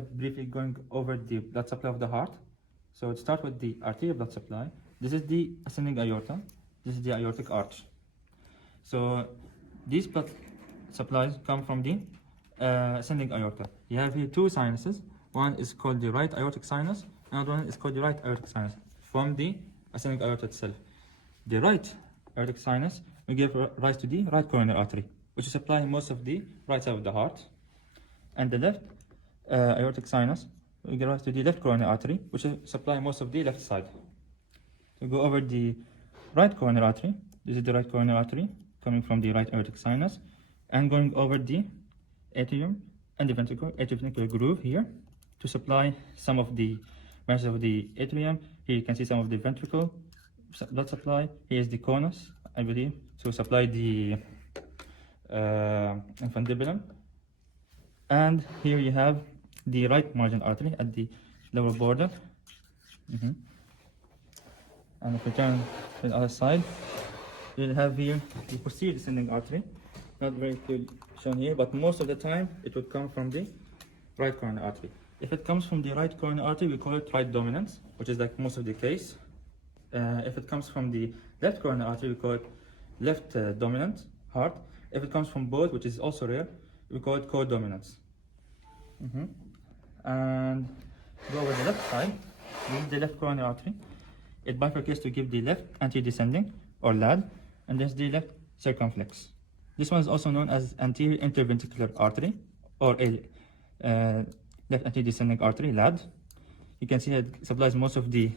briefly going over the blood supply of the heart. So it starts with the arterial blood supply. This is the ascending aorta. This is the aortic arch. So these blood supplies come from the ascending aorta. You have here two sinuses. One is called the right aortic sinus, another one is called the right aortic sinus from the ascending aorta itself. The right aortic sinus will give rise to the right coronary artery, which is supplying most of the right side of the heart. And the left aortic sinus will give rise to the left coronary artery, which is supplying most of the left side. To go over the right coronary artery, this is the right coronary artery coming from the right aortic sinus and going over the atrium and the atrioventricular groove here to supply some of the branches of the atrium. Here you can see some of the ventricle blood supply. Here is the conus, I believe, to supply the infundibulum. And here you have the right marginal artery at the lower border. And if we turn to the other side, you'll have here the posterior descending artery. Not very clearly shown here, but most of the time it would come from the right coronary artery. If it comes from the right coronary artery, we call it right dominance, which is like most of the case. If it comes from the left coronary artery, we call it left dominant heart. If it comes from both, which is also rare, we call it co-dominance. And go over the left side, this is the left coronary artery. It bifurcates to give the left anterior-descending, or LAD, and there's the left circumflex. This one is also known as anterior interventricular artery, or left anterior-descending artery, LAD. You can see it supplies most of the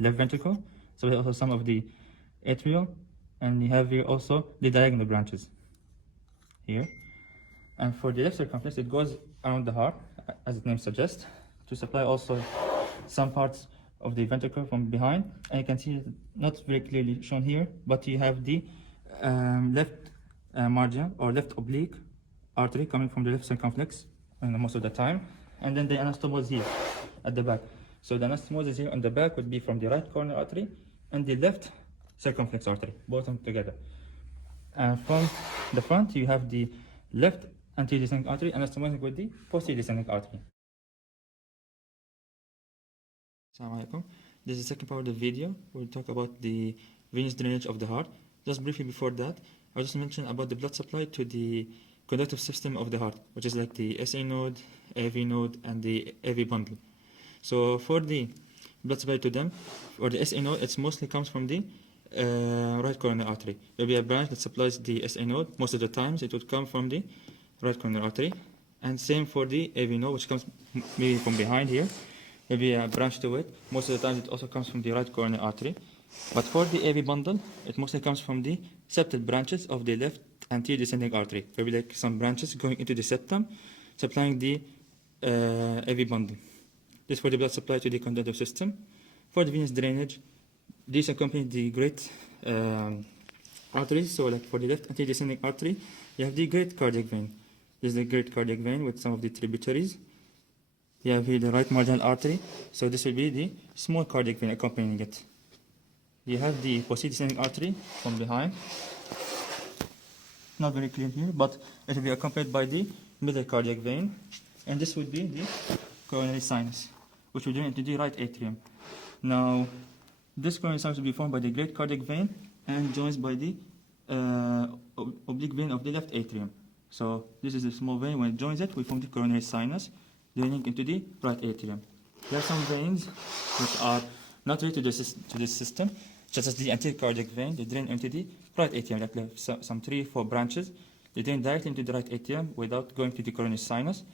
left ventricle, so also some of the atrial, and you have here also the diagonal branches here. And for the left circumflex, it goes around the heart, as its name suggests, to supply also some parts of the ventricle from behind. And you can see it not very clearly shown here, but you have the left marginal or left oblique artery coming from the left circumflex most of the time. And then the anastomosis here at the back. So the anastomosis here on the back would be from the right coronary artery and the left circumflex artery, both of them together. And from the front, you have the left anterior descending artery anastomosing with the posterior descending artery. Assalamu alaikum. This is the second part of the video. We'll talk about the venous drainage of the heart. Just briefly before that, I'll just mention about the blood supply to the conductive system of the heart, which is like the SA node, AV node, and the AV bundle. So for the blood supply to them, for the SA node, it mostly comes from the right coronary artery. There will be a branch that supplies the SA node. Most of the times, it would come from the right coronary artery. And same for the AV node, which comes maybe from behind here. There will be a branch to it. Most of the time, it also comes from the right coronary artery. But for the AV bundle, it mostly comes from the septal branches of the left anterior descending artery. There will be like some branches going into the septum, supplying the AV bundle. This for the blood supply to the conductive system. For the venous drainage, these accompany the great arteries. So like for the left anterior descending artery, you have the great cardiac vein. This is the great cardiac vein with some of the tributaries. You have here the right marginal artery. So this will be the small cardiac vein accompanying it. You have the posterior descending artery from behind. Not very clear here, but it will be accompanied by the middle cardiac vein. And this would be the coronary sinus, which will drain into the right atrium. Now, this coronary sinus will be formed by the great cardiac vein and joins by the oblique vein of the left atrium. So this is a small vein. When it joins it, we form the coronary sinus, draining into the right atrium. There are some veins which are not related to this system, such as the anterior cardiac vein. They drain into the right atrium, like some 3-4 branches. They drain directly into the right atrium without going to the coronary sinus.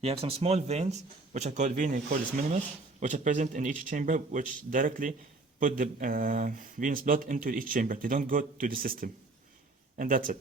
You have some small veins, which are called venae cordis minimus, which are present in each chamber, which directly put the venous blood into each chamber. They don't go to the system. And that's it.